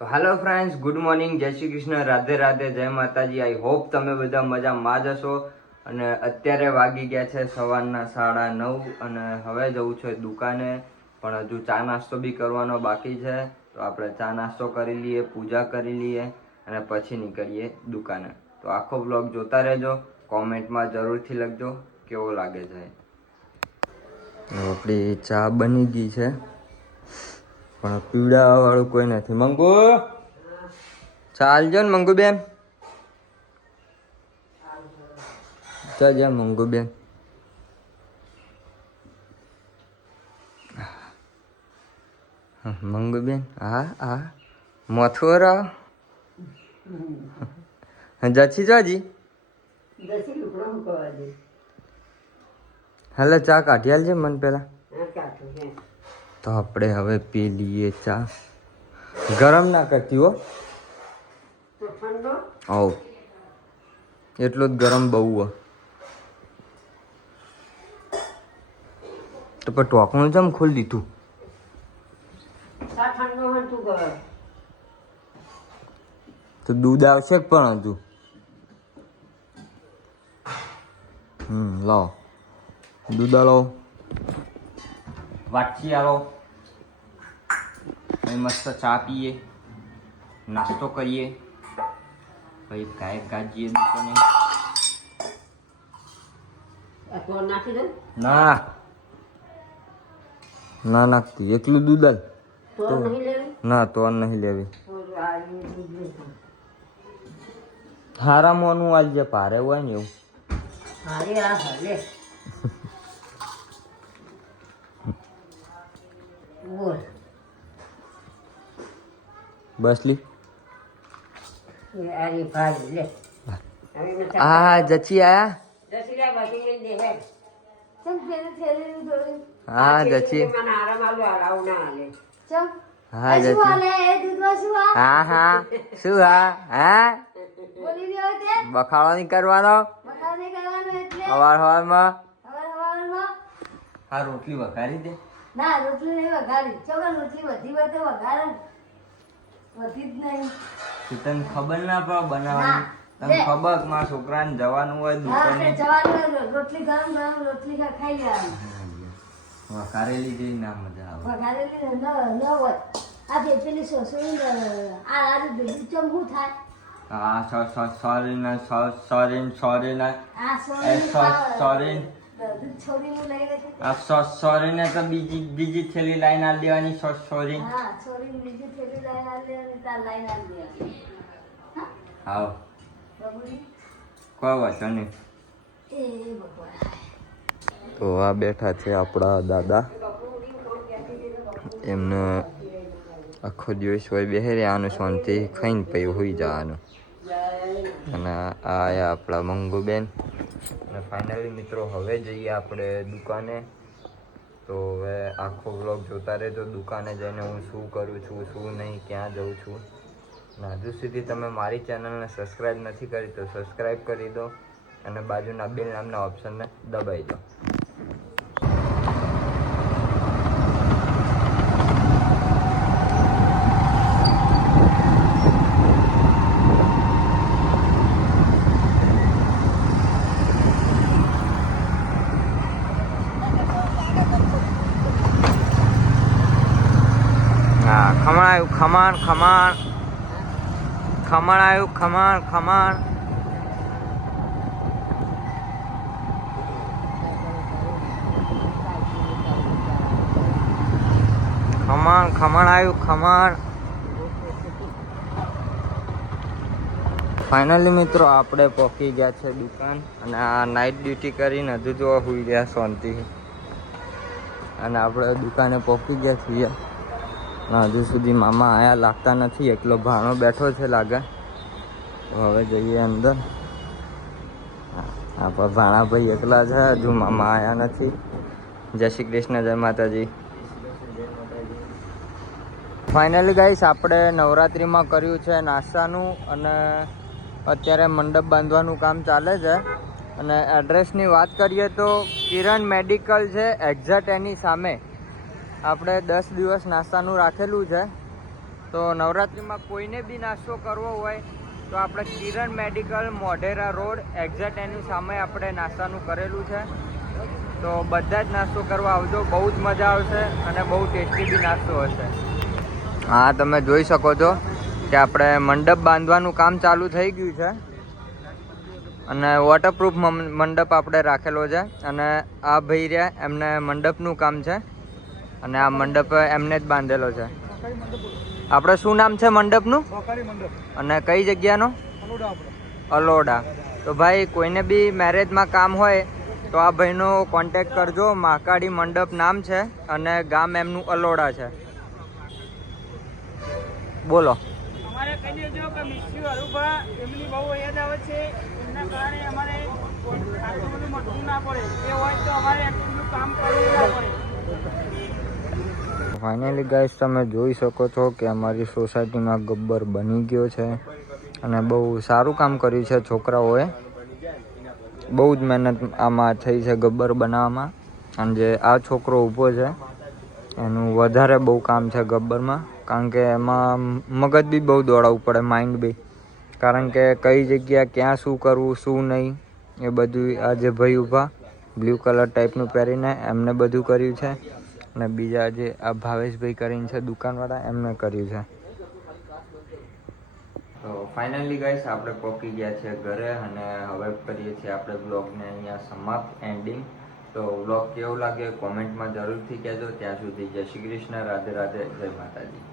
તો hello friends, good morning, જય શ્રી કૃષ્ણ, રાધે રાધે, જય માતાજી. આઈ હોપ તમે બધા મજામાં જ હશો. અને અત્યારે વાગી ગયા છે સવારના 9:30 અને હવે જવું છે દુકાને. પણ હજુ ચા નાસ્તો બી કરવાનો બાકી છે. તો આપણે ચા નાસ્તો કરી લઈએ, પૂજા કરી લઈએ અને પછી નીકળીએ દુકાને. તો આખો બ્લોગ જોતા રહેજો. કોમેન્ટમાં જરૂરથી લખજો કેવો લાગે છે. આપણી ચા બની ગઈ છે પણ પીવડા વાળું કોઈ નથી. મંગુ ચાલજો ને મંગુ બેન, ચાલજો મંગુ બેન. મંગુ બેન હા મથુરા જછી જાજી હાલે ચા કાઢી આલજે મને પેલા. તો આપણે હવે પી લઈએ ચા. ગરમ ના કરતી હો. આવ એટલું જ ગરમ બહુ હો. તો પણ ટોકણું જમ ખોલી દીધું. તો દૂધ આવશે પણ હજુ. લાવો દૂધ આલો, વાટકી આલો. મસ્ત ચા પીએ, નાસ્તો કરીએ, પછી ગાજીએ દુકાને. ના ના નાખતી, એટલું દૂધ આલ. ના તો નહીં લેવી. હારા મોનું આલ જે ભારે હોય ને એવું. બસ લી. હા જચી આયા. હા જચી. હા જચી. હા હા શું હા બખાડો નહીં કરવાનો સવાર સવારમાં. હા રોટલી વઘારી દે. ના રોટલી નહીં વઘારી. ચોગર રોટલી વધી હોય તો વઘારે, વધી જ નહીં. તને ખબર ના પડે બનાવવાની. તને ખબર મારા છોકરાને જવાનું હોય દુકાને. જવાનું રોટલી ગરમ ગરમ રોટલી ખાઈ લેવાની. વઘારેલી જેવી ના મજા આવે. વઘારેલી ન હોય. આ પેલી સોસોઈ આ રાજુ ભેગું ચમ શું થાય? હા સોરી ના સોરી ને તો બીજી થેલી લાઈન આલી દેવાની. સોરી બીજી થેલી લાઈન આલી દેવાની, તાર લાઈન આલી દેવાની. હા કોઈ વાંચો નહીં. તો આ બેઠા છે આપણા દાદા. એમને આખો દિવસ હોય બેહી રહેવાનું, શાંતિ ખાઈને પછી હોઈ જવાનું. અને આ આપણા મંગુબેન. અને ફાઇનલી મિત્રો હવે જઈએ આપણે દુકાને. તો હવે આખો વ્લોગ જોતા રહેજો. દુકાને જઈને હું શું કરું છું, શું નહીં, ક્યાં જાઉં છું. અને હજુ સુધી તમે મારી ચેનલને સબસ્ક્રાઈબ નથી કરી તો સબસ્ક્રાઈબ કરી દો અને બાજુના બેલ નામના ઓપ્શનને દબાવી દો. ખમણ આવ્યું, ખમણ આવ્યું, ખમણ ખમણ. આવ્યું ખમણ. ફાઇનલી મિત્રો આપણે પહોંચી ગયા છે દુકાન. અને આ નાઇટ ડ્યુટી કરીને હજુ જોવા હોઈ રહ્યા શાંતિ. અને આપણે દુકાને પહોંચી ગયા છીએ. હજુ સુધી મામા આયા લાગતા નથી. એકલો ભાણો બેઠો છે લાગે. તો હવે જઈએ અંદર. આપણા ભાણાભાઈ એકલા છે, હજુ મામા આયા નથી. જય શ્રી કૃષ્ણ, જય માતાજી. ફાઇનલી ગાઈસ આપણે નવરાત્રિમાં કર્યું છે નાસ્તાનું. અને અત્યારે મંડપ બાંધવાનું કામ ચાલે છે. અને એડ્રેસની વાત કરીએ તો કિરણ મેડિકલ છે એક્ઝેક્ટ એની સામે. આપણે 10 દિવસ નાસ્તાનું રાખેલું છે. તો નવરાત્રિમાં કોઈને બી નાસ્તો કરવો હોય તો આપણે કિરણ મેડિકલ મોઢેરા રોડ એક્ઝેક્ટ એની સામે આપણે નાસ્તાનું કરેલું છે. તો બધા જ નાસ્તો કરવા આવજો, બહુ જ મજા આવશે અને બહુ ટેસ્ટી બી નાસ્તો હશે. હા, તમે જોઈ શકો છો કે આપણે મંડપ બાંધવાનું કામ ચાલુ થઈ ગયું છે અને વોટરપ્રૂફ મંડપ આપણે રાખેલો છે. અને આ ભાઈ રહ્યા એમને મંડપનું કામ છે અને આ મંડપ એમને જ બાંધેલો છે. આપણે શું નામ છે મંડપનું અને કઈ જગ્યાનો? અલોડા. તો ભાઈ કોઈને બી મેરેજમાં કામ હોય તો આ ભાઈનો કોન્ટેક્ટ કરજો. મહાકાળી મંડપ નામ છે અને ગામ એમનું અલોડા છે. બોલો. અમારે કહી દેજો કે મિસ્યુ હરુભા એમની બહુ યાદ આવે છે, એમના કારણે અમારે આટલું બધું મટવું ના પડે. એ હોય તો અમારે આટલું બધું કામ કરવું ના પડે. ફાઇનલી ગાઈસ તમે જોઈ શકો છો કે અમારી સોસાયટીમાં ગબ્બર બની ગયો છે અને બહુ સારું કામ કર્યું છે છોકરાઓએ. બહુ જ મહેનત આમાં થઈ છે ગબ્બર બનાવવામાં. અને જે આ છોકરો ઊભો છે એનું વધારે બહુ કામ છે ગબ્બરમાં, કારણ કે એમાં મગજ બી બહુ દોડાવવું પડે, માઇન્ડ બી. કારણ કે કઈ જગ્યા ક્યાં શું કરવું શું નહીં એ બધું આ જે ભાઈ ઊભા બ્લુ કલર ટાઈપનું પહેરીને એમને બધું કર્યું છે. અને બીજા જે આ ભાવેશભાઈ કરીને છે દુકાનવાળા એમને કર્યું છે. તો ફાઇનલી ગાઈસ આપણે પહોંચી ગયા છે ઘરે અને હવે કરીએ છીએ આપણે બ્લોગને અહીંયા સમાપ્ત, એન્ડિંગ. તો બ્લોગ કેવો લાગે કોમેન્ટમાં જરૂરથી કહેજો. ત્યાં સુધી જય શ્રી કૃષ્ણ, રાધે રાધે, જય માતાજી.